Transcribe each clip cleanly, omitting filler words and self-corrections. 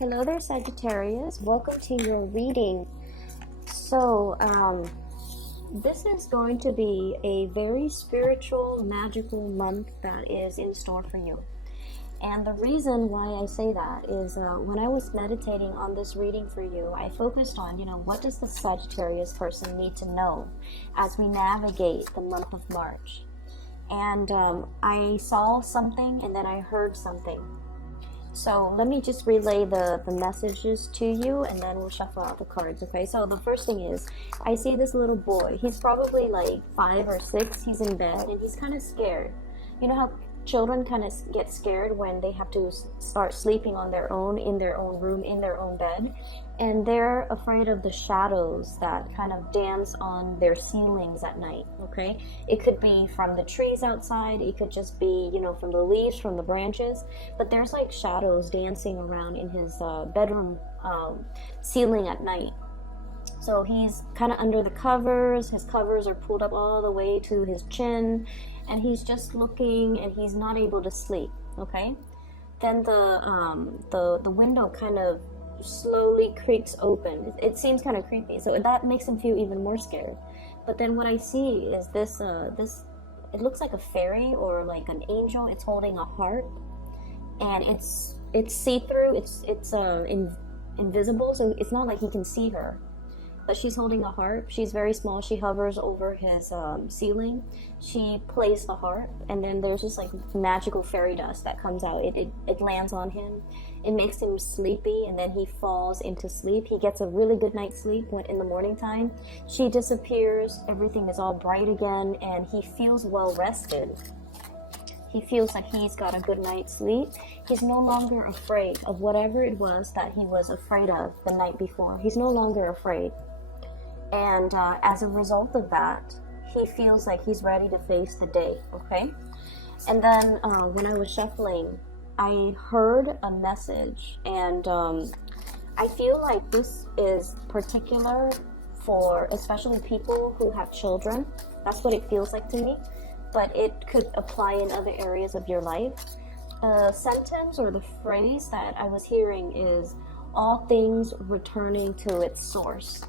Hello there, Sagittarius. Welcome to your reading. So, this is going to be a very spiritual, magical month that is in store for you. And the reason why I say that is when I was meditating on this reading for you, I focused on, what does the Sagittarius person need to know as we navigate the month of March? And I saw something and then I heard something. So let me just relay the messages to you and then we'll shuffle out the cards, okay? So the first thing is, I see this little boy. He's probably like 5 or 6. He's in bed and he's kind of scared. You know how children kind of get scared when they have to start sleeping on their own, in their own room, in their own bed? And they're afraid of the shadows that kind of dance on their ceilings at night, okay? It could be from the trees outside. It could just be, from the leaves, from the branches. But there's like shadows dancing around in his bedroom ceiling at night. So he's kind of under the covers. His covers are pulled up all the way to his chin. And he's just looking and he's not able to sleep, okay? Then the window kind of slowly creaks open. It seems kind of creepy, so that makes him feel even more scared. But then what I see is this it looks like a fairy or like an angel. It's holding a harp, and it's see-through. It's invisible, so it's not like he can see her. But she's holding a harp. She's very small. She hovers over his ceiling. She plays the harp, and then there's just like magical fairy dust that comes out. It lands on him. It makes him sleepy, and then he falls into sleep. He gets a really good night's sleep when in the morning time. She disappears. Everything is all bright again, and he feels well rested. He feels like he's got a good night's sleep. He's no longer afraid of whatever it was that he was afraid of the night before. He's no longer afraid. And as a result of that, he feels like he's ready to face the day, okay? And then when I was shuffling, I heard a message, and I feel like this is particular for especially people who have children. That's what it feels like to me, but it could apply in other areas of your life. A sentence or the phrase that I was hearing is, all things returning to its source.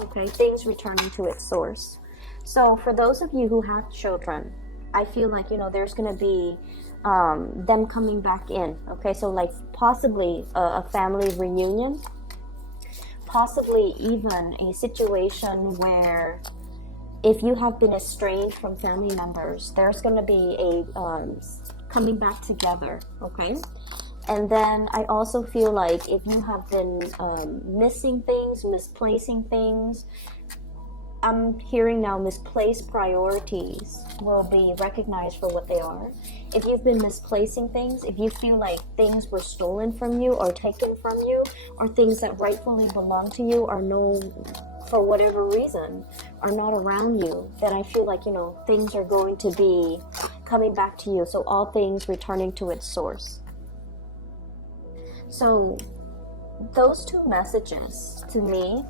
Okay, things returning to its source. So for those of you who have children, I feel like, there's going to be them coming back in. Okay, so like possibly a family reunion, possibly even a situation where if you have been estranged from family members, there's going to be a coming back together, okay? And then I also feel like if you have been missing things, misplacing things, I'm hearing now misplaced priorities will be recognized for what they are. If you've been misplacing things, if you feel like things were stolen from you or taken from you, or things that rightfully belong to you are for whatever reason, are not around you, then I feel like, things are going to be coming back to you. So all things returning to its source. So those two messages to me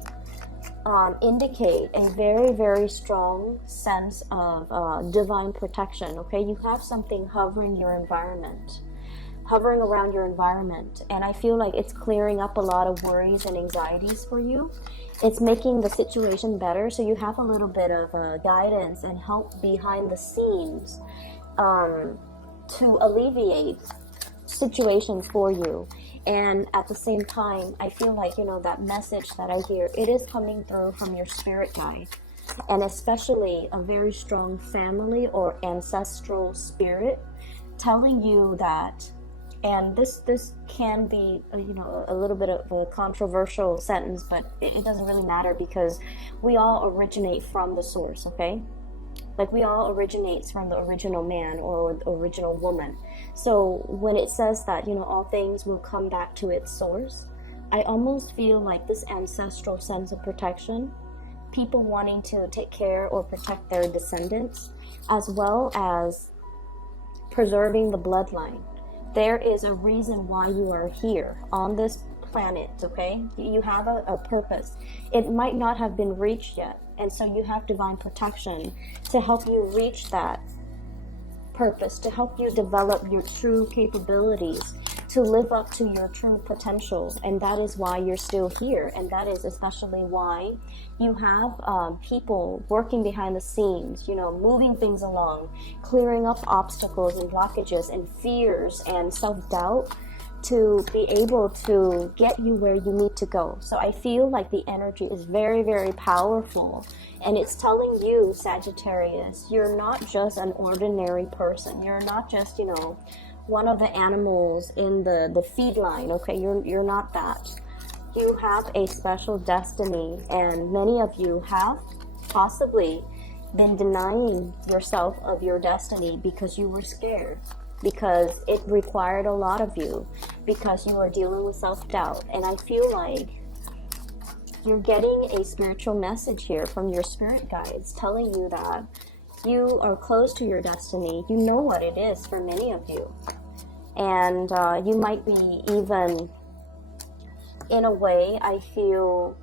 indicate a very, very strong sense of divine protection, okay? You have something hovering around your environment, and I feel like it's clearing up a lot of worries and anxieties for you. It's making the situation better, so you have a little bit of guidance and help behind the scenes to alleviate situations for you. And at the same time, I feel like, that message that I hear, it is coming through from your spirit guide, and especially a very strong family or ancestral spirit telling you that. And this can be, a little bit of a controversial sentence, but it doesn't really matter because we all originate from the source, okay? Like we all originate from the original man or original woman. So when it says that, all things will come back to its source, I almost feel like this ancestral sense of protection, people wanting to take care or protect their descendants, as well as preserving the bloodline. There is a reason why you are here on this planet, okay? You have a purpose. It might not have been reached yet, and so you have divine protection to help you reach that purpose, to help you develop your true capabilities, to live up to your true potential, and that is why you're still here, and that is especially why you have people working behind the scenes, you know, moving things along, clearing up obstacles and blockages and fears and self-doubt to be able to get you where you need to go. So I feel like the energy is very, very powerful, and it's telling you, Sagittarius, you're not just an ordinary person. You're not just, you know, one of the animals in the feed line, okay? You're not that. You have a special destiny, and many of you have possibly been denying yourself of your destiny because you were scared, because it required a lot of you, because you were dealing with self-doubt. And I feel like you're getting a spiritual message here from your spirit guides telling you that you are close to your destiny. You know what it is for many of you. And you might be even, in a way, I feel,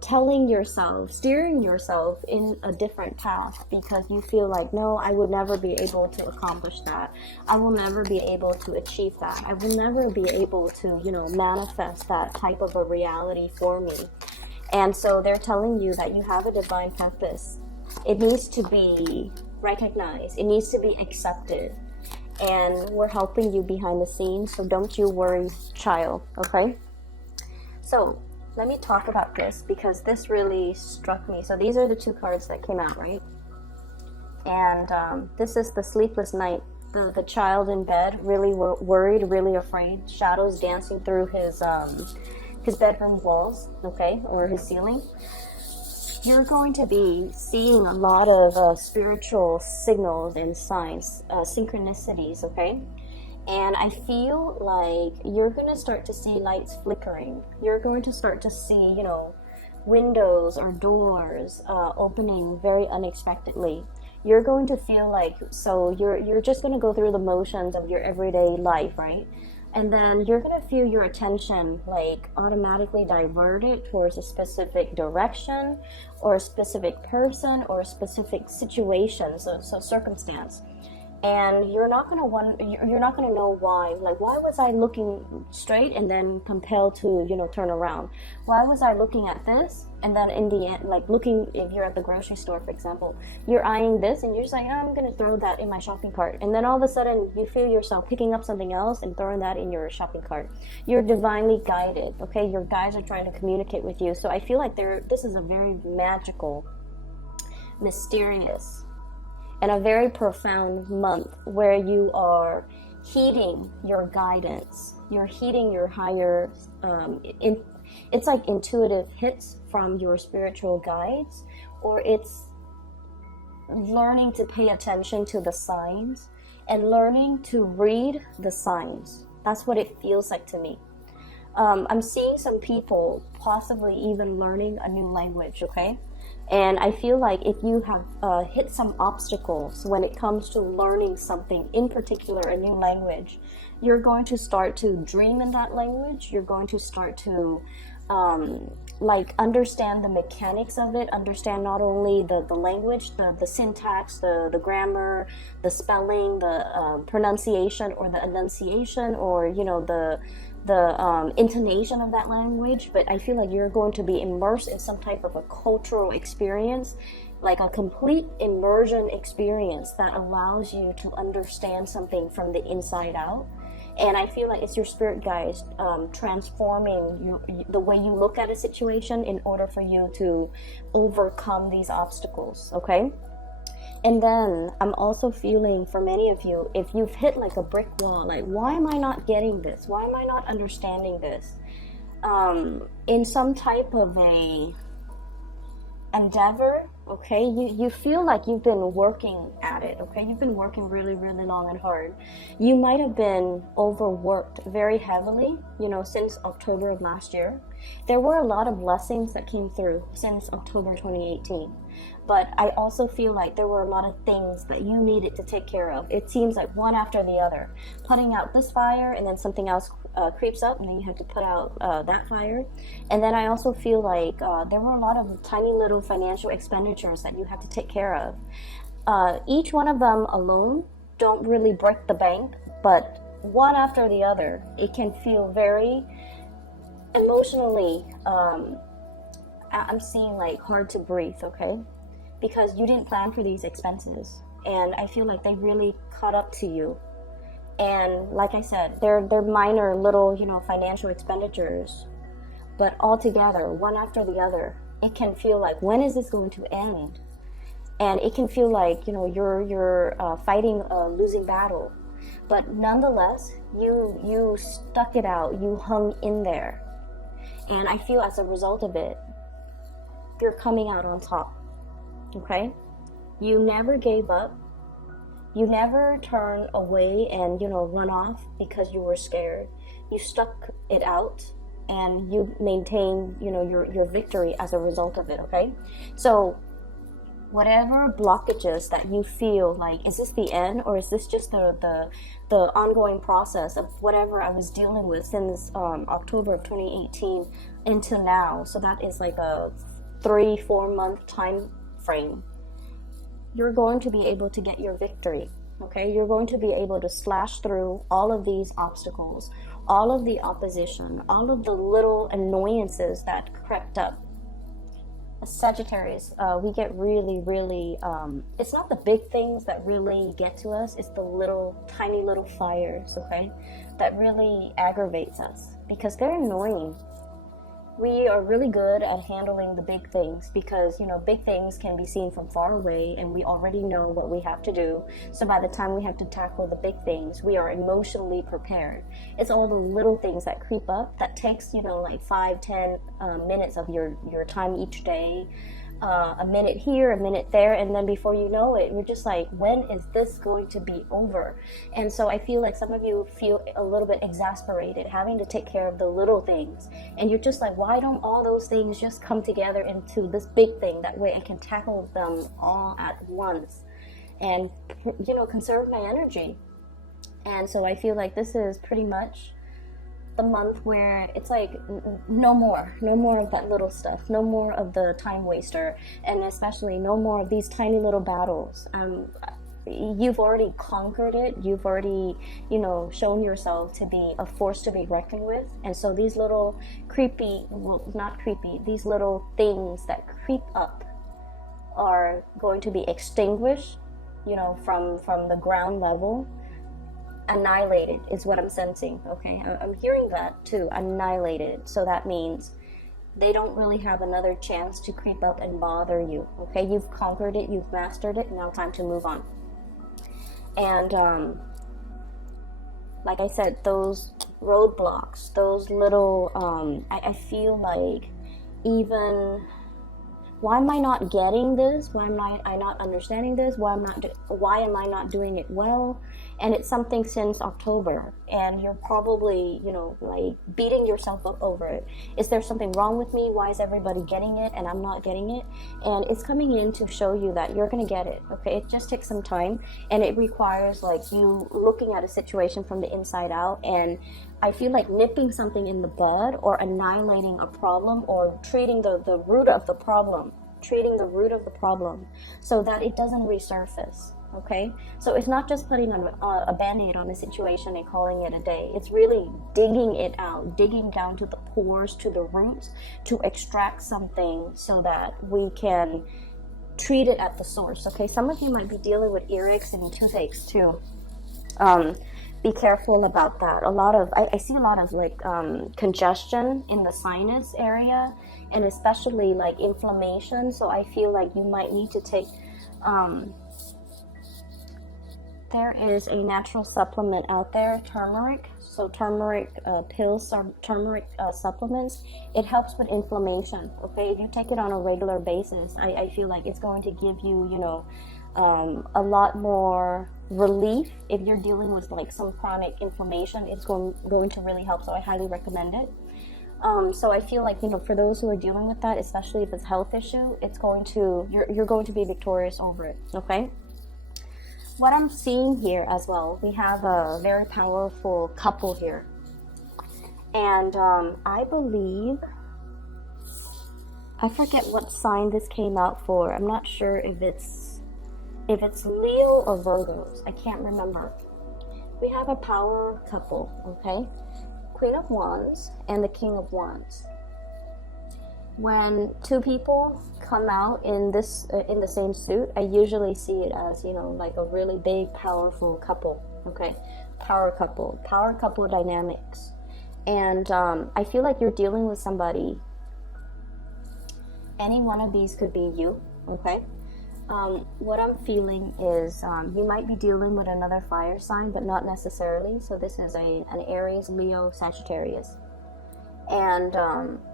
telling yourself, steering yourself in a different path, because you feel like, no, I would never be able to accomplish that. I will never be able to achieve that. I will never be able to, you know, manifest that type of a reality for me. And so they're telling you that you have a divine purpose. It needs to be recognized. It needs to be accepted. And we're helping you behind the scenes, so don't you worry, child, okay? So let me talk about this, because this really struck me. So these are the two cards that came out, right? And this is the sleepless night. The child in bed, really worried, really afraid, shadows dancing through his bedroom walls, okay, or his ceiling. You're going to be seeing a lot of spiritual signals and signs, synchronicities, okay? And I feel like you're going to start to see lights flickering. You're going to start to see, you know, windows or doors opening very unexpectedly. You're going to feel like, so you're just going to go through the motions of your everyday life, right? And then you're going to feel your attention like automatically diverted towards a specific direction or a specific person or a specific situation, so circumstance. And you're not going to know why. Like, why was I looking straight and then compelled to, you know, turn around? Why was I looking at this? And then in the end, like looking, if you're at the grocery store, for example, you're eyeing this and you're just like, oh, I'm going to throw that in my shopping cart. And then all of a sudden you feel yourself picking up something else and throwing that in your shopping cart. You're divinely guided, okay? Your guides are trying to communicate with you. So I feel like this is a very magical, mysterious, and a very profound month where you are heeding your guidance. You're heeding your higher, it's like intuitive hits from your spiritual guides, or it's learning to pay attention to the signs and learning to read the signs. That's what it feels like to me. I'm seeing some people possibly even learning a new language, okay? And I feel like if you have hit some obstacles when it comes to learning something, in particular a new language, you're going to start to dream in that language. You're going to start to like understand the mechanics of it, understand not only the language, the syntax, the grammar, the spelling, the pronunciation or the enunciation, or, you know, the intonation of that language, but I feel like you're going to be immersed in some type of a cultural experience, like a complete immersion experience that allows you to understand something from the inside out. And I feel like it's your spirit guides transforming the way you look at a situation in order for you to overcome these obstacles, okay? And then I'm also feeling, for many of you, if you've hit like a brick wall, like, why am I not getting this? Why am I not understanding this? In some type of a endeavor, okay, you feel like you've been working at it, okay? You've been working really, really long and hard. You might have been overworked very heavily, you know, since October of last year. There were a lot of blessings that came through since October 2018. But I also feel like there were a lot of things that you needed to take care of. It seems like one after the other. Putting out this fire, and then something else creeps up, and then you have to put out that fire. And then I also feel like there were a lot of tiny little financial expenditures that you had to take care of. Each one of them alone don't really break the bank, but one after the other, it can feel very emotionally, I'm seeing like hard to breathe, okay? Because you didn't plan for these expenses, and I feel like they really caught up to you. And like I said, they're minor little, you know, financial expenditures, but all together, one after the other, it can feel like, when is this going to end? And it can feel like, you know, you're fighting a losing battle, but nonetheless, you stuck it out, you hung in there, and I feel as a result of it, you're coming out on top. Okay, you never gave up. You never turned away and, you know, run off because you were scared. You stuck it out, and you maintain, you know, your victory as a result of it. Okay, so whatever blockages that you feel like, is this the end, or is this just the ongoing process of whatever I was dealing with since October of 2018 until now? So that is like a 3-4 month time frame. You're going to be able to get your victory. Okay, you're going to be able to slash through all of these obstacles, all of the opposition, all of the little annoyances that crept up. Sagittarius, we get really, it's not the big things that really get to us, it's the little, tiny little fires, okay, that really aggravates us, because they're annoying. We are really good at handling the big things because, you know, big things can be seen from far away, and we already know what we have to do. So by the time we have to tackle the big things, we are emotionally prepared. It's all the little things that creep up that takes, you know, like 5-10 minutes of your time each day. A minute here, a minute there, and then before you know it, you're just like, when is this going to be over? And so I feel like some of you feel a little bit exasperated having to take care of the little things, and you're just like, why don't all those things just come together into this big thing? That way I can tackle them all at once and, you know, conserve my energy. And so I feel like this is pretty much the month where it's like, no more of that little stuff, no more of the time waster, and especially no more of these tiny little battles. You've already conquered it. You've already, you know, shown yourself to be a force to be reckoned with. And so these little these little things that creep up are going to be extinguished, you know, from the ground level. Annihilated is what I'm sensing. Okay, I'm hearing that too, annihilated. So that means they don't really have another chance to creep up and bother you. Okay, you've conquered it, you've mastered it, now time to move on. And like I said, those roadblocks, those little I feel like, even, why am I not getting this? Why am I not understanding this? Why am I not doing it well? And it's something since October, and you're probably, you know, like beating yourself up over it. Is there something wrong with me? Why is everybody getting it and I'm not getting it? And it's coming in to show you that you're gonna get it. Okay, it just takes some time, and it requires like you looking at a situation from the inside out, and I feel like nipping something in the bud, or annihilating a problem, or treating the root of the problem, so that it doesn't resurface. Okay, so it's not just putting a band-aid on a situation and calling it a day. It's really digging it out, digging down to the pores, to the roots, to extract something so that we can treat it at the source. Okay, some of you might be dealing with earaches and toothaches too. Be careful about that. I see a lot of like congestion in the sinus area, and especially like inflammation. So I feel like you might need to take there is a natural supplement out there, turmeric. So turmeric pills or turmeric supplements, it helps with inflammation. Okay, if you take it on a regular basis, I feel like it's going to give you, you know, a lot more relief. If you're dealing with like some chronic inflammation, it's going to really help. So I highly recommend it. So I feel like, you know, for those who are dealing with that, especially if it's a health issue, you're going to be victorious over it. Okay. What I'm seeing here as well, we have a very powerful couple here, and I believe, I forget what sign this came out for. I'm not sure if it's Leo or Virgos. I can't remember. we have a power couple, okay? Queen of Wands and the King of Wands. When two people come out in this in the same suit, I usually see it as, you know, like a really big, powerful couple, okay? Power couple dynamics. And I feel like you're dealing with somebody. Any one of these could be you, okay? What I'm feeling is you might be dealing with another fire sign, but not necessarily. So this is an Aries, Leo, Sagittarius. And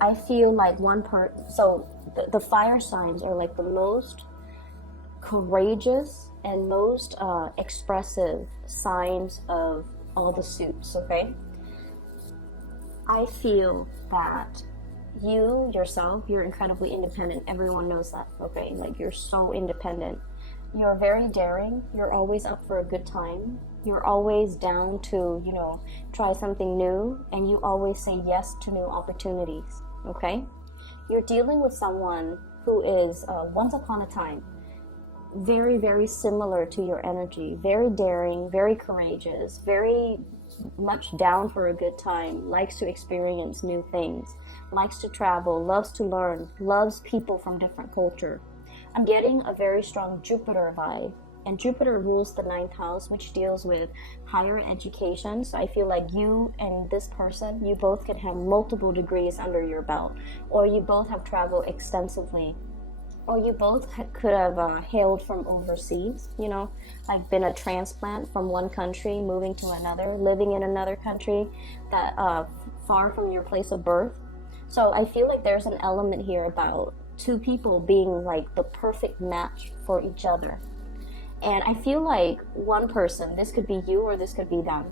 I feel like so the fire signs are like the most courageous and most expressive signs of all the suits, okay? I feel that you yourself, you're incredibly independent. Everyone knows that, okay? Like, you're so independent. You're very daring. You're always up for a good time. You're always down to, you know, try something new, and you always say yes to new opportunities, okay? You're dealing with someone who is, once upon a time, very, very similar to your energy. Very daring, very courageous, very much down for a good time, likes to experience new things, likes to travel, loves to learn, loves people from different culture. I'm getting a very strong Jupiter vibe, and Jupiter rules the 9th house, which deals with higher education. So I feel like you and this person, you both could have multiple degrees under your belt, or you both have traveled extensively, or you both could have hailed from overseas, you know, like been a transplant from one country, moving to another, living in another country that far from your place of birth. So I feel like there's an element here about two people being like the perfect match for each other. And I feel like one person, this could be you or this could be them,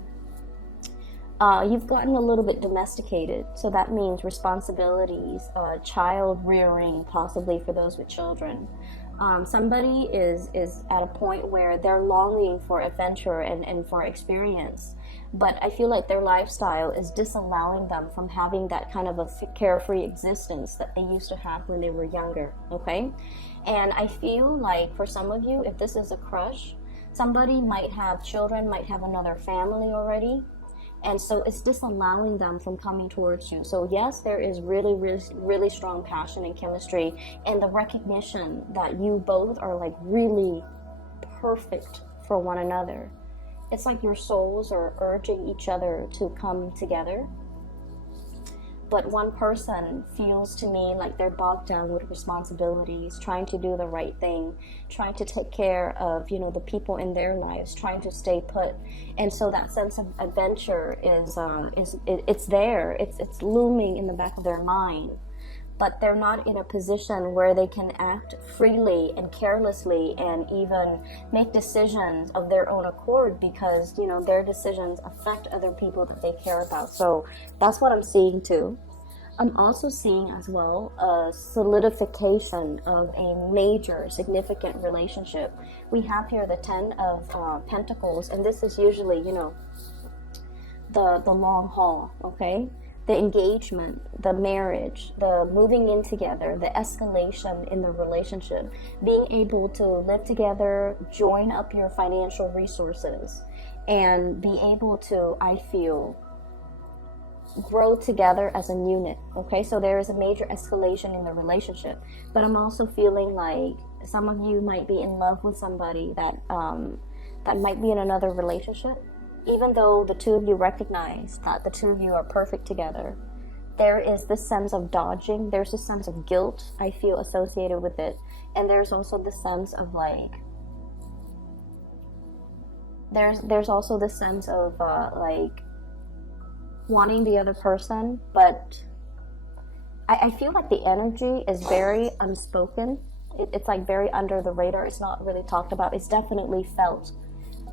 you've gotten a little bit domesticated. So that means responsibilities, child rearing, possibly for those with children. Somebody is at a point where they're longing for adventure and for experience. But I feel like their lifestyle is disallowing them from having that kind of a carefree existence that they used to have when they were younger, okay? And I feel like for some of you, if this is a crush, somebody might have children, might have another family already. And so it's disallowing them from coming towards you. So yes, there is really, really, really strong passion and chemistry, and the recognition that you both are like really perfect for one another. It's like your souls are urging each other to come together. But one person feels to me like they're bogged down with responsibilities, trying to do the right thing, trying to take care of, you know, the people in their lives, trying to stay put. And so that sense of adventure it's there, it's looming in the back of their mind. But they're not in a position where they can act freely and carelessly and even make decisions of their own accord, because, you know, their decisions affect other people that they care about. So that's what I'm seeing too. I'm also seeing as well a solidification of a major significant relationship. We have here the 10 of Pentacles, and this is usually, you know, the long haul, okay? The engagement, the marriage, the moving in together, the escalation in the relationship, being able to live together, join up your financial resources, and be able to, I feel, grow together as a unit, okay? So there is a major escalation in the relationship, but I'm also feeling like some of you might be in love with somebody that might be in another relationship. Even though the two of you recognize that the two of you are perfect together, there is this sense of dodging, there's a sense of guilt, I feel, associated with it. And there's also the sense of like, there's also this sense of like wanting the other person, but I feel like the energy is very unspoken. It's like very under the radar. It's not really talked about. It's definitely felt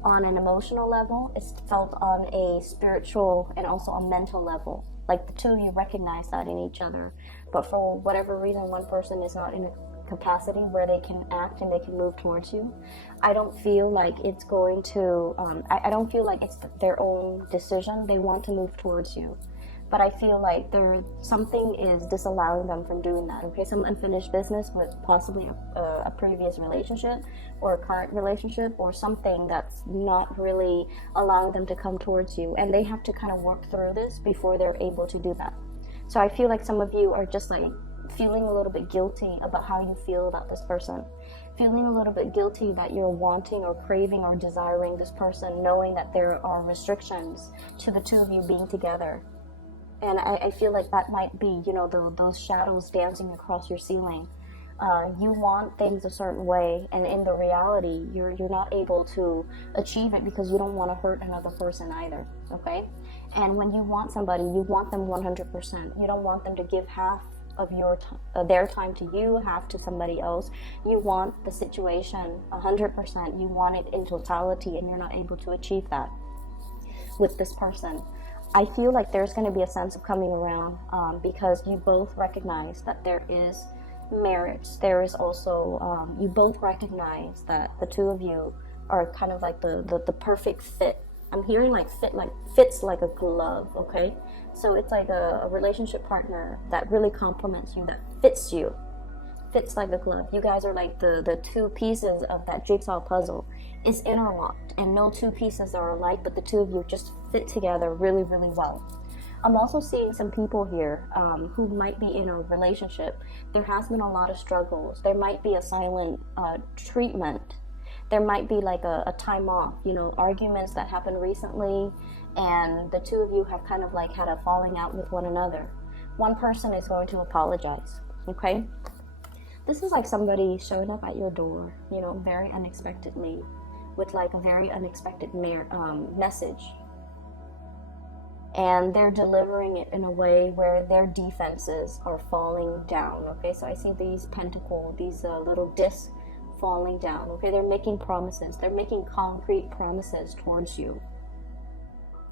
on an emotional level. It's felt on a spiritual and also a mental level. Like the two of you recognize that in each other, but for whatever reason, one person is not in a capacity where they can act and they can move towards you. I don't feel like it's going to, I don't feel like it's their own decision. They want to move towards you, but I feel like something is disallowing them from doing that. Okay, some unfinished business with possibly a previous relationship or a current relationship, or something that's not really allowing them to come towards you, and they have to kind of work through this before they're able to do that. So I feel like some of you are just like feeling a little bit guilty about how you feel about this person, feeling a little bit guilty that you're wanting or craving or desiring this person, knowing that there are restrictions to the two of you being together. And I feel like that might be, you know, those shadows dancing across your ceiling. You want things a certain way, and in the reality, you're not able to achieve it because you don't want to hurt another person either, okay? And when you want somebody, you want them 100%. You don't want them to give half of their time to you, half to somebody else. You want the situation 100%. You want it in totality, and you're not able to achieve that with this person. I feel like there's going to be a sense of coming around because you both recognize that there is marriage. There is also, you both recognize that the two of you are kind of like the perfect fit. I'm hearing like fits like a glove, okay? So it's like a relationship partner that really complements you, that fits you. Fits like a glove. You guys are like the two pieces of that jigsaw puzzle. It's interlocked, and no two pieces are alike, but the two of you just fit together really, really well. I'm also seeing some people here who might be in a relationship. There has been a lot of struggles. There might be a silent treatment. There might be like a time off, you know, arguments that happened recently, and the two of you have kind of like had a falling out with one another. One person is going to apologize, okay? This is like somebody showing up at your door, you know, very unexpectedly, with like a very unexpected message. And they're delivering it in a way where their defenses are falling down, okay? So I see these pentacles, these little discs falling down, okay? They're making promises. They're making concrete promises towards you.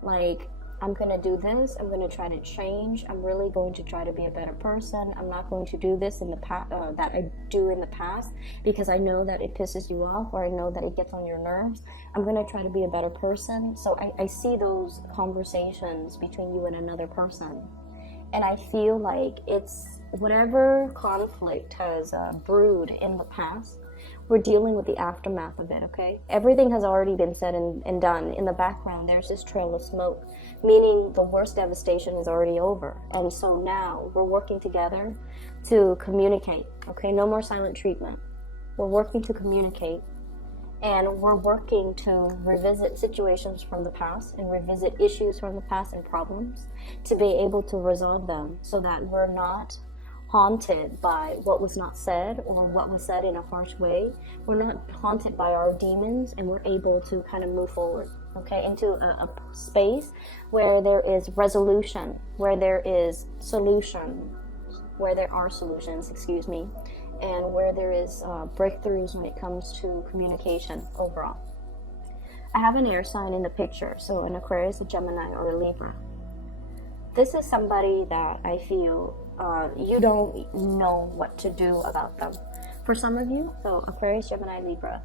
Like, I'm going to do this. I'm going to try to change. I'm really going to try to be a better person. I'm not going to do this in the past that I do in the past because I know that it pisses you off, or I know that it gets on your nerves. I'm going to try to be a better person. So I see those conversations between you and another person. And I feel like it's whatever conflict has brewed in the past, we're dealing with the aftermath of it, okay? Everything has already been said and done. In the background, there's this trail of smoke, meaning the worst devastation is already over. And so now we're working together to communicate, okay? No more silent treatment. We're working to communicate, and we're working to revisit situations from the past and revisit issues from the past and problems to be able to resolve them so that we're not haunted by what was not said or what was said in a harsh way. We're not haunted by our demons, and we're able to kind of move forward, okay, into a space where there is resolution, where there is solution, where there are solutions, excuse me, and where there is breakthroughs when it comes to communication overall. I have an air sign in the picture, so an Aquarius, a Gemini, or a Libra. This is somebody that I feel you don't know what to do about them. For some of you, so Aquarius, Gemini, Libra.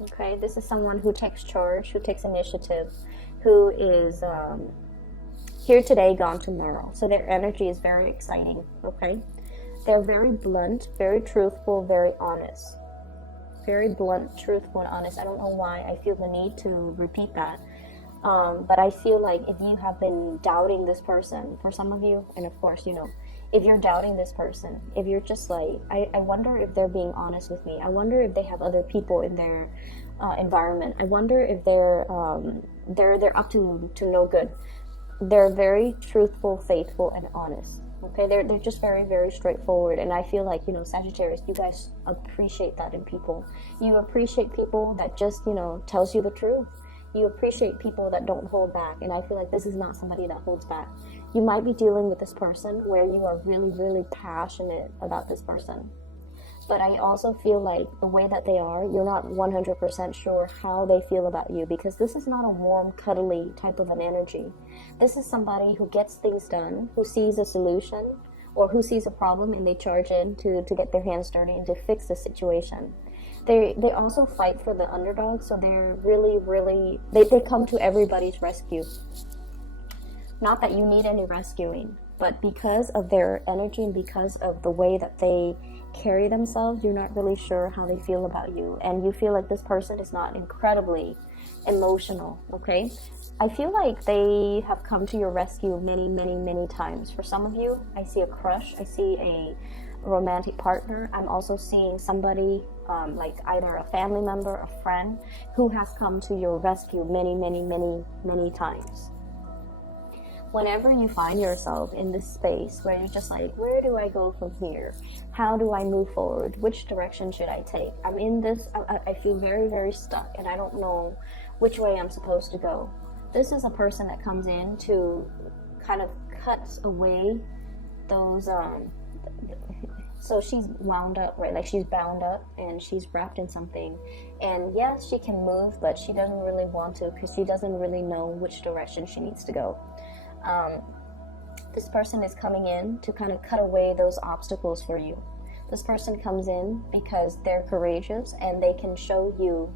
Okay, this is someone who takes charge, who takes initiative, who is here today, gone tomorrow. So their energy is very exciting, okay? They're very blunt, very truthful, very honest. Very blunt, truthful, and honest. I don't know why I feel the need to repeat that. But I feel like if you have been doubting this person, for some of you, and of course, you know, if you're doubting this person, if you're just like, I wonder if they're being honest with me. I wonder if they have other people in their environment. I wonder if they're up to no good. They're very truthful, faithful, and honest. Okay, they're just very, very straightforward. And I feel like, you know, Sagittarius, you guys appreciate that in people. You appreciate people that just, you know, tells you the truth. You appreciate people that don't hold back, and I feel like this is not somebody that holds back. You might be dealing with this person where you are really, really passionate about this person. But I also feel like the way that they are, you're not 100% sure how they feel about you, because this is not a warm, cuddly type of an energy. This is somebody who gets things done, who sees a solution, or who sees a problem and they charge in to get their hands dirty and to fix the situation. They also fight for the underdog, so they're really, really, they come to everybody's rescue. Not that you need any rescuing, but because of their energy and because of the way that they carry themselves, you're not really sure how they feel about you, and you feel like this person is not incredibly emotional. Okay, I feel like they have come to your rescue many, many, many times. For some of you, I see a crush, I see a romantic partner. I'm also seeing somebody, like either a family member, a friend, who has come to your rescue many, many, many, many times. Whenever you find yourself in this space where you're just like, where do I go from here? How do I move forward? Which direction should I take? I'm in this, I feel very, very stuck, and I don't know which way I'm supposed to go. This is a person that comes in to kind of cut away those, so she's wound up, right? Like she's bound up and she's wrapped in something. And yes, she can move, but she doesn't really want to because she doesn't really know which direction she needs to go. This person is coming in to kind of cut away those obstacles for you. This person comes in because they're courageous and they can show you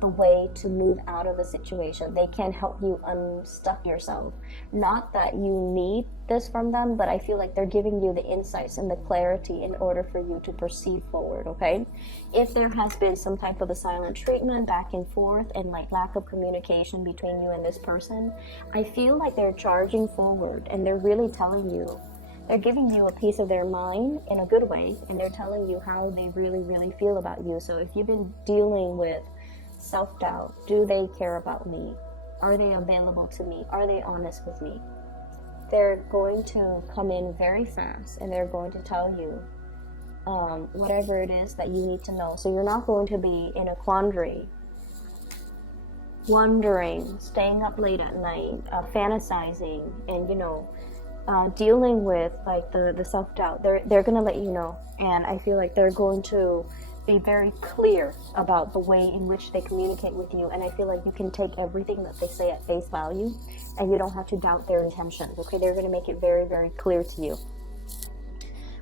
the way to move out of a situation. They can help you unstuck yourself. Not that you need this from them, but I feel like they're giving you the insights and the clarity in order for you to proceed forward, okay? If there has been some type of a silent treatment back and forth and like lack of communication between you and this person, I feel like they're charging forward and they're really telling you, they're giving you a piece of their mind in a good way, and they're telling you how they really, really feel about you. So if you've been dealing with self-doubt, do they care about me? Are they available to me? Are they honest with me? They're going to come in very fast and they're going to tell you whatever it is that you need to know. So you're not going to be in a quandary, wondering, staying up late at night, fantasizing, and dealing with like the self-doubt. They're going to let you know, and I feel like they're going to be very clear about the way in which they communicate with you, and I feel like you can take everything that they say at face value and you don't have to doubt their intentions. Okay, they're going to make it very, very clear to you.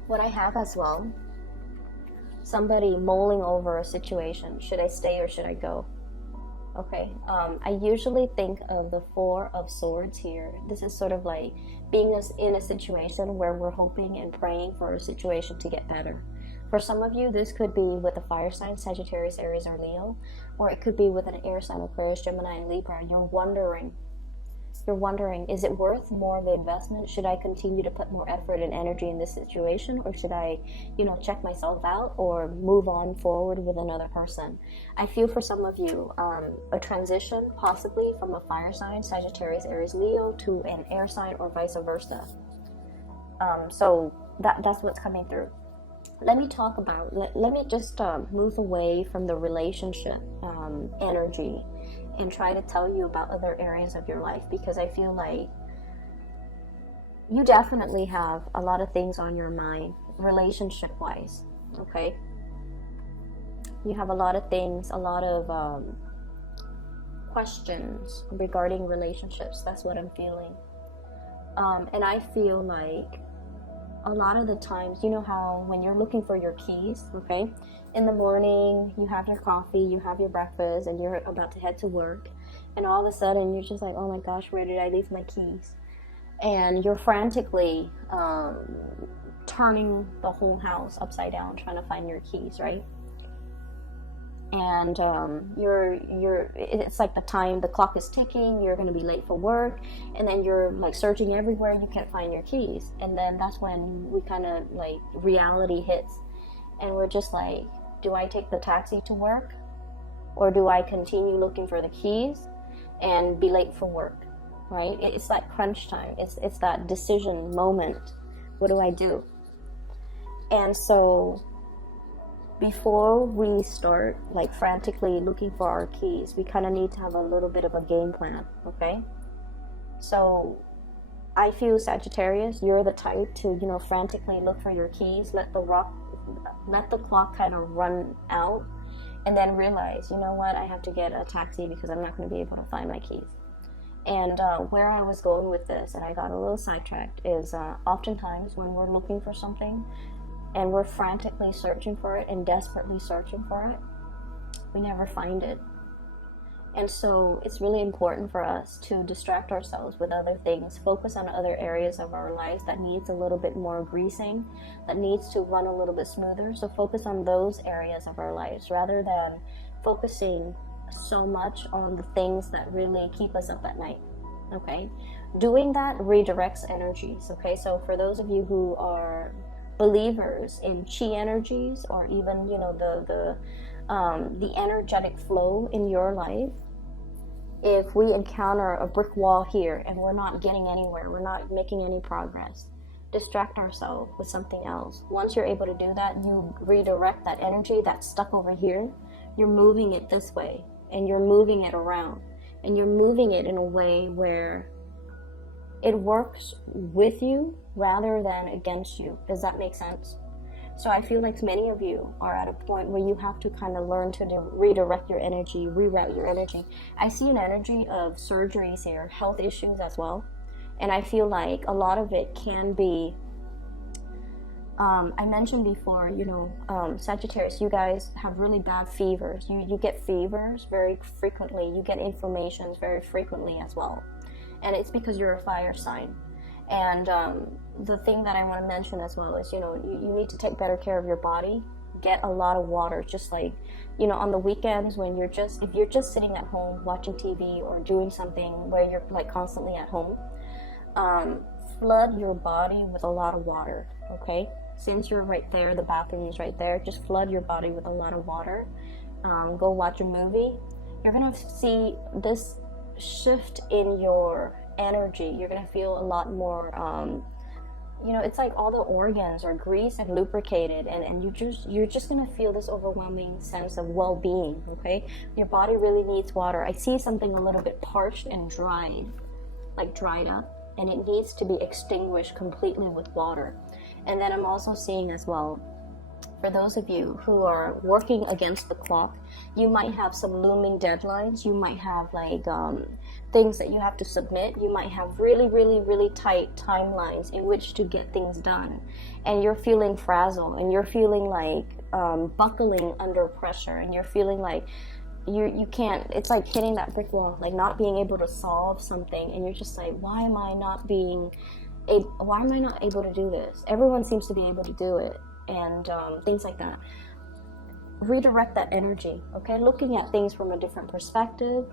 What I have as well, somebody mulling over a situation. Should I stay or should I go? Okay, I usually think of the Four of Swords here. This is sort of like being in a situation where we're hoping and praying for a situation to get better. For some of you, this could be with a fire sign, Sagittarius, Aries, or Leo, or it could be with an air sign, Aquarius, Gemini, and Libra. You're wondering, is it worth more of the investment? Should I continue to put more effort and energy in this situation, or should I, check myself out or move on forward with another person? I feel for some of you, a transition possibly from a fire sign, Sagittarius, Aries, Leo, to an air sign, or vice versa. So that's what's coming through. Let me talk about, let me just move away from the relationship energy and try to tell you about other areas of your life, because I feel like you definitely have a lot of things on your mind relationship wise, okay? You have a lot of things, a lot of questions regarding relationships. That's what I'm feeling. And I feel like a lot of the times, you know how when you're looking for your keys, okay, in the morning, you have your coffee, you have your breakfast, and you're about to head to work, and all of a sudden, you're just like, oh my gosh, where did I leave my keys? And you're frantically turning the whole house upside down, trying to find your keys, right? And it's like the clock is ticking, you're going to be late for work, and then you're like searching everywhere, you can't find your keys. And then that's when we kind of like reality hits, and we're just like, do I take the taxi to work, or do I continue looking for the keys and be late for work, right? It's that crunch time, it's that decision moment. What do I do? And so before we start like frantically looking for our keys, we kind of need to have a little bit of a game plan, okay? So I feel, Sagittarius, you're the type to, frantically look for your keys, let the clock kind of run out, and then realize, you know what, I have to get a taxi because I'm not going to be able to find my keys. And where I was going with this, and I got a little sidetracked, is oftentimes when we're looking for something, and we're frantically searching for it and desperately searching for it, we never find it. And so it's really important for us to distract ourselves with other things, focus on other areas of our lives that needs a little bit more greasing, that needs to run a little bit smoother. So focus on those areas of our lives rather than focusing so much on the things that really keep us up at night. Okay, doing that redirects energies. Okay, so for those of you who are believers in chi energies, or even, you know, the energetic flow in your life, if we encounter a brick wall here and we're not getting anywhere, we're not making any progress, distract ourselves with something else. Once you're able to do that, you redirect that energy that's stuck over here. You're moving it this way, and you're moving it around, and you're moving it in a way where it works with you rather than against you. Does that make sense? So I feel like many of you are at a point where you have to kind of learn to redirect your energy, reroute your energy. I see an energy of surgeries here, health issues as well. And I feel like a lot of it can be, I mentioned before, you know, Sagittarius, you guys have really bad fevers. You get fevers very frequently. You get inflammations very frequently as well. And it's because you're a fire sign. And the thing that I want to mention as well is, you know, you need to take better care of your body. Get a lot of water, just like, you know, on the weekends when if you're just sitting at home watching TV or doing something where you're like constantly at home, flood your body with a lot of water, okay? Since you're right there, the bathroom is right there, just flood your body with a lot of water. Go watch a movie. You're going to see this shift in your energy. You're going to feel a lot more, you know, it's like all the organs are greased and lubricated, and you're just going to feel this overwhelming sense of well-being, okay? Your body really needs water. I see something a little bit parched and dried, like dried up, and it needs to be extinguished completely with water. And then I'm also seeing as well, for those of you who are working against the clock, you might have some looming deadlines. You might have like things that you have to submit. You might have really, really, really tight timelines in which to get things done. And you're feeling frazzled, and you're feeling like buckling under pressure, and you're feeling like you can't, it's like hitting that brick wall, like not being able to solve something. And you're just like, why am I not able to do this? Everyone seems to be able to do it. And things like that. Redirect that energy, okay? Looking at things from a different perspective,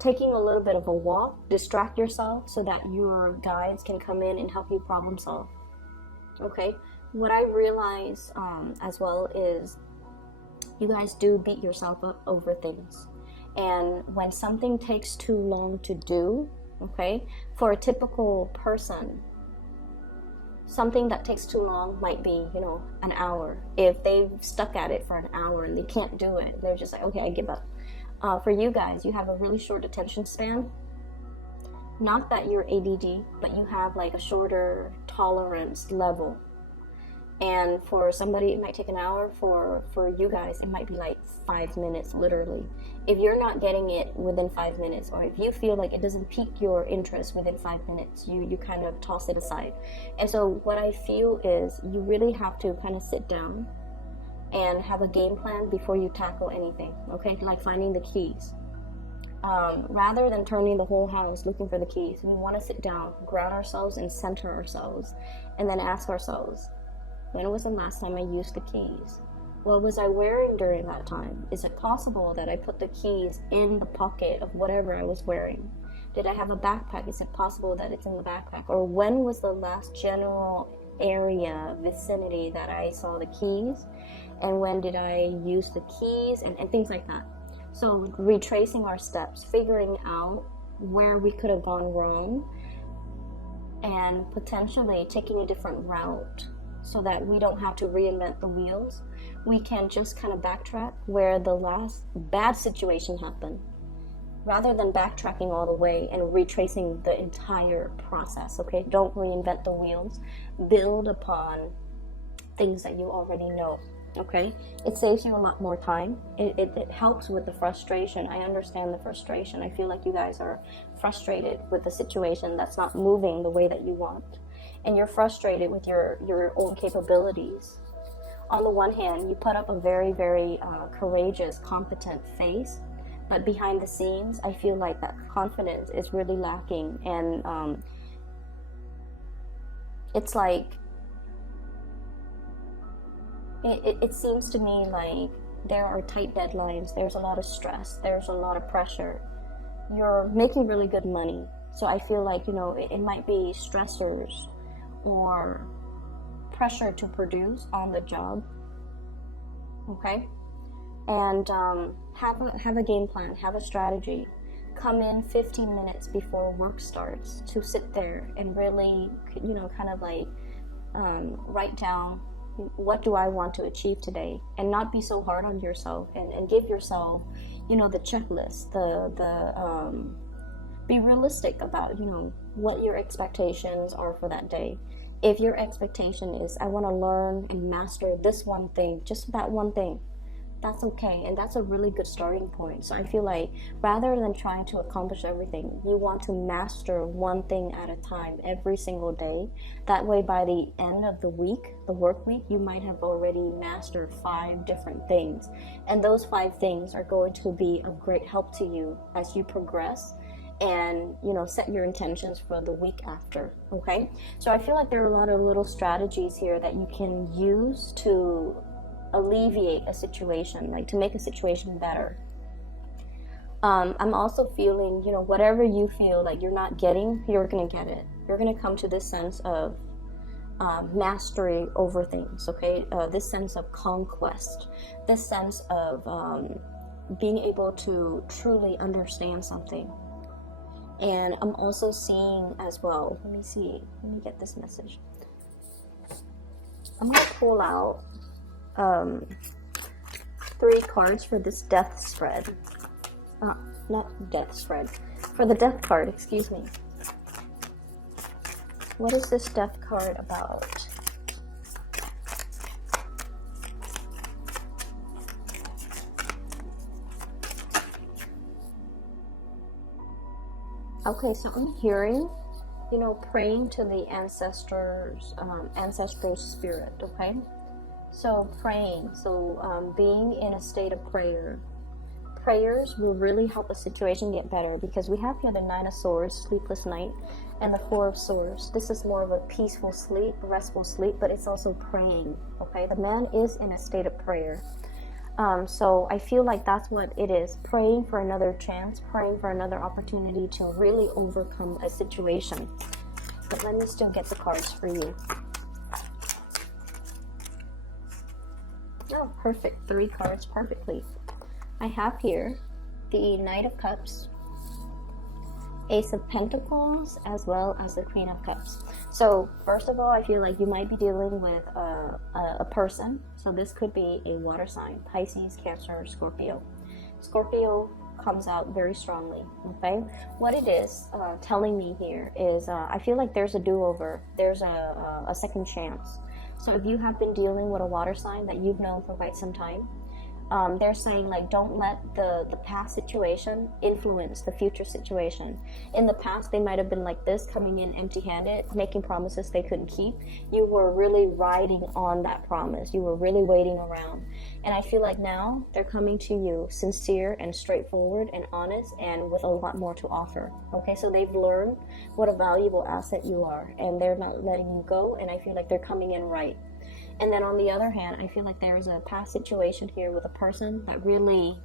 taking a little bit of a walk, distract yourself so that your guides can come in and help you problem solve, okay? What I realize as well is you guys do beat yourself up over things. And when something takes too long to do, okay, for a typical person, something that takes too long might be, you know, an hour. If they've stuck at it for an hour and they can't do it, they're just like, okay, I give up. For you guys, you have a really short attention span. Not that you're ADD, but you have like a shorter tolerance level. And for somebody, it might take an hour. For you guys, it might be like 5 minutes, literally. If you're not getting it within 5 minutes, or if you feel like it doesn't pique your interest within 5 minutes, you kind of toss it aside. And so what I feel is you really have to kind of sit down and have a game plan before you tackle anything, okay? Like finding the keys. Rather than turning the whole house looking for the keys, we want to sit down, ground ourselves, and center ourselves, and then ask ourselves, when was the last time I used the keys? What was I wearing during that time? Is it possible that I put the keys in the pocket of whatever I was wearing? Did I have a backpack? Is it possible that it's in the backpack? Or when was the last general area, vicinity that I saw the keys? And when did I use the keys? And things like that. So retracing our steps, figuring out where we could have gone wrong, and potentially taking a different route, so that we don't have to reinvent the wheels. We can just kind of backtrack where the last bad situation happened, rather than backtracking all the way and retracing the entire process, okay? Don't reinvent the wheels. Build upon things that you already know, okay? It saves you a lot more time. It helps with the frustration. I understand the frustration. I feel like you guys are frustrated with the situation that's not moving the way that you want. And you're frustrated with your own capabilities. On the one hand, you put up a very, very courageous, competent face, but behind the scenes, I feel like that confidence is really lacking. And it's like, it seems to me like there are tight deadlines, there's a lot of stress, there's a lot of pressure. You're making really good money, so I feel like, you know, it might be stressors or pressure to produce on the job, okay? And have a game plan, have a strategy. Come in 15 minutes before work starts to sit there and really, you know, kind of like write down, what do I want to achieve today, and not be so hard on yourself, and give yourself, you know, the checklist, be realistic about, you know, what your expectations are for that day. If your expectation is, I want to learn and master this one thing, just that one thing, that's okay, and that's a really good starting point. So I feel like rather than trying to accomplish everything, you want to master one thing at a time every single day. That way, by the end of the week, the work week, you might have already mastered 5 different things, and those 5 things are going to be of great help to you as you progress and, you know, set your intentions for the week after. Okay, so I feel like there are a lot of little strategies here that you can use to alleviate a situation, like to make a situation better. I'm also feeling, you know, whatever you feel like you're not getting, you're gonna get it. You're gonna come to this sense of mastery over things, okay? This sense of conquest, this sense of being able to truly understand something. And I'm also seeing as well, let me get this message. I'm gonna pull out 3 cards for this death spread. Not death spread. For the death card, excuse me. What is this death card about? Okay, so I'm hearing, you know, praying to the ancestors, ancestral spirit, okay? So praying, being in a state of prayer. Prayers will really help a situation get better, because we have here the 9 of Swords, sleepless night, and the 4 of Swords. This is more of a peaceful sleep, restful sleep, but it's also praying, okay? The man is in a state of prayer. So I feel like that's what it is, praying for another chance, praying for another opportunity to really overcome a situation. But let me still get the cards for you. Oh, perfect. 3 cards perfectly. I have here the Knight of Cups, Ace of Pentacles, as well as the Queen of Cups. So first of all, I feel like you might be dealing with a person. So this could be a water sign, Pisces, Cancer, Scorpio. Scorpio comes out very strongly, okay? What it is telling me here is I feel like there's a do-over. There's a second chance. So if you have been dealing with a water sign that you've known for quite some time, they're saying, like, don't let the past situation influence the future situation. In the past, they might have been like this, coming in empty-handed, making promises they couldn't keep. You were really riding on that promise. You were really waiting around. And I feel like now they're coming to you sincere and straightforward and honest, and with a lot more to offer. Okay, so they've learned what a valuable asset you are, and they're not letting you go, and I feel like they're coming in right. And then on the other hand, I feel like there's a past situation here with a person that really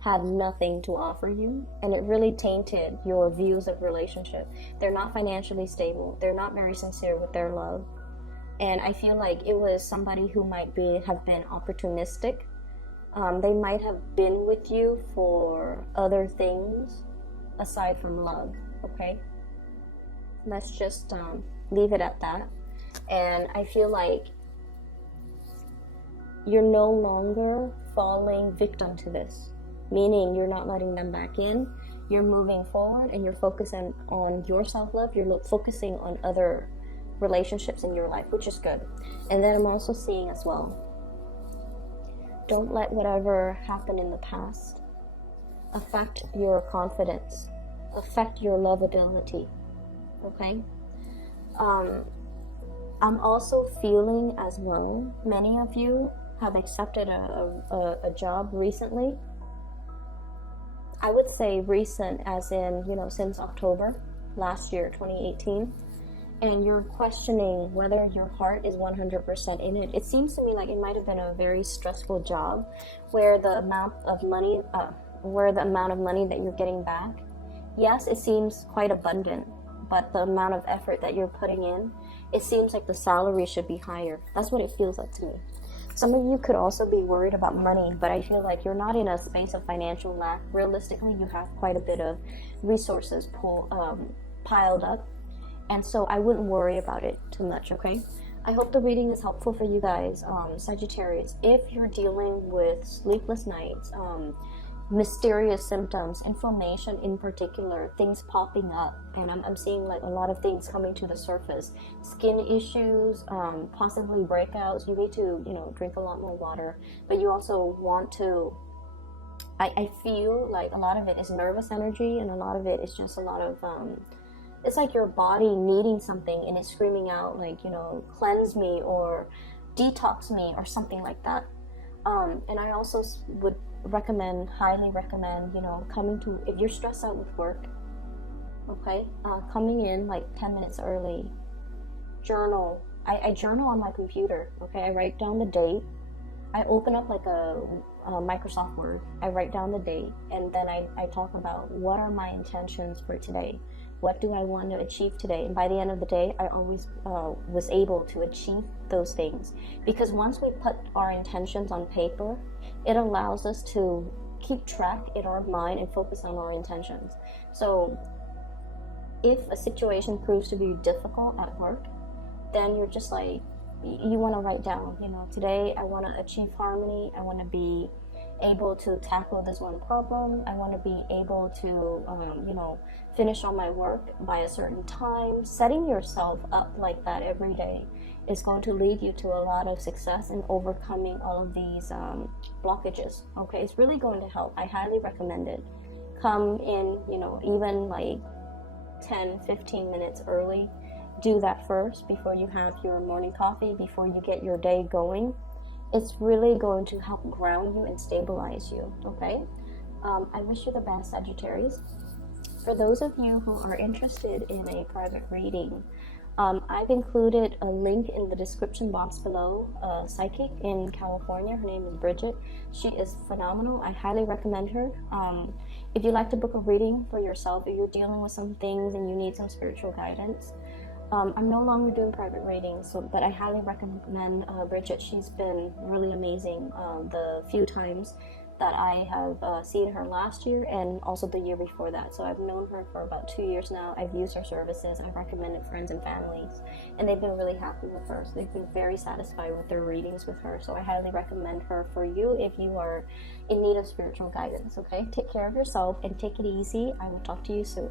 had nothing to offer you, and it really tainted your views of relationship. They're not financially stable. They're not very sincere with their love. And I feel like it was somebody who might have been opportunistic. They might have been with you for other things aside from love, okay? Let's just leave it at that. And I feel like you're no longer falling victim to this, meaning you're not letting them back in. You're moving forward, and you're focusing on your self-love. You're focusing on other relationships in your life, which is good. And then I'm also seeing as well, don't let whatever happened in the past affect your confidence, affect your lovability, okay? I'm also feeling as well, many of you have accepted a job recently, I would say recent, as in, since October last year, 2018. And you're questioning whether your heart is 100% in it. It seems to me like it might have been a very stressful job where the amount of money, that you're getting back, yes, it seems quite abundant, but the amount of effort that you're putting in, it seems like the salary should be higher. That's what it feels like to me. Some of you could also be worried about money, but I feel like you're not in a space of financial lack. Realistically, you have quite a bit of resources piled up. And so I wouldn't worry about it too much, okay? I hope the reading is helpful for you guys, Sagittarius. If you're dealing with sleepless nights, mysterious symptoms, inflammation in particular, things popping up, and I'm seeing like a lot of things coming to the surface, skin issues, possibly breakouts. You need to, drink a lot more water, but you also want to, I feel like a lot of it is nervous energy, and a lot of it is just a lot of, it's like your body needing something and it's screaming out like, cleanse me or detox me or something like that. And I also would highly recommend, coming to, if you're stressed out with work, okay, coming in like 10 minutes early, journal. I journal on my computer, okay? I write down the date. I open up like a Microsoft Word. I write down the date, and then I talk about what are my intentions for today. What do I want to achieve today? And by the end of the day, I always was able to achieve those things. Because once we put our intentions on paper, it allows us to keep track in our mind and focus on our intentions. So if a situation proves to be difficult at work, then you're just like, you want to write down, today I want to achieve harmony. I want to be able to tackle this one problem. I want to be able to, finish all my work by a certain time. Setting yourself up like that every day is going to lead you to a lot of success in overcoming all of these blockages. Okay, it's really going to help. I highly recommend it. Come in, even like 10-15 minutes early. Do that first before you have your morning coffee, before you get your day going. It's really going to help ground you and stabilize you, okay? I wish you the best, Sagittarius. For those of you who are interested in a private reading, I've included a link in the description box below. A psychic in California, her name is Bridget. She is phenomenal. I highly recommend her. If you'd like to book a reading for yourself, if you're dealing with some things and you need some spiritual guidance, I'm no longer doing private readings, but I highly recommend Bridget. She's been really amazing the few times that I have seen her last year and also the year before that. So I've known her for about 2 years now. I've used her services. I've recommended friends and families, and they've been really happy with her. So they've been very satisfied with their readings with her. So I highly recommend her for you if you are in need of spiritual guidance, okay? Take care of yourself and take it easy. I will talk to you soon.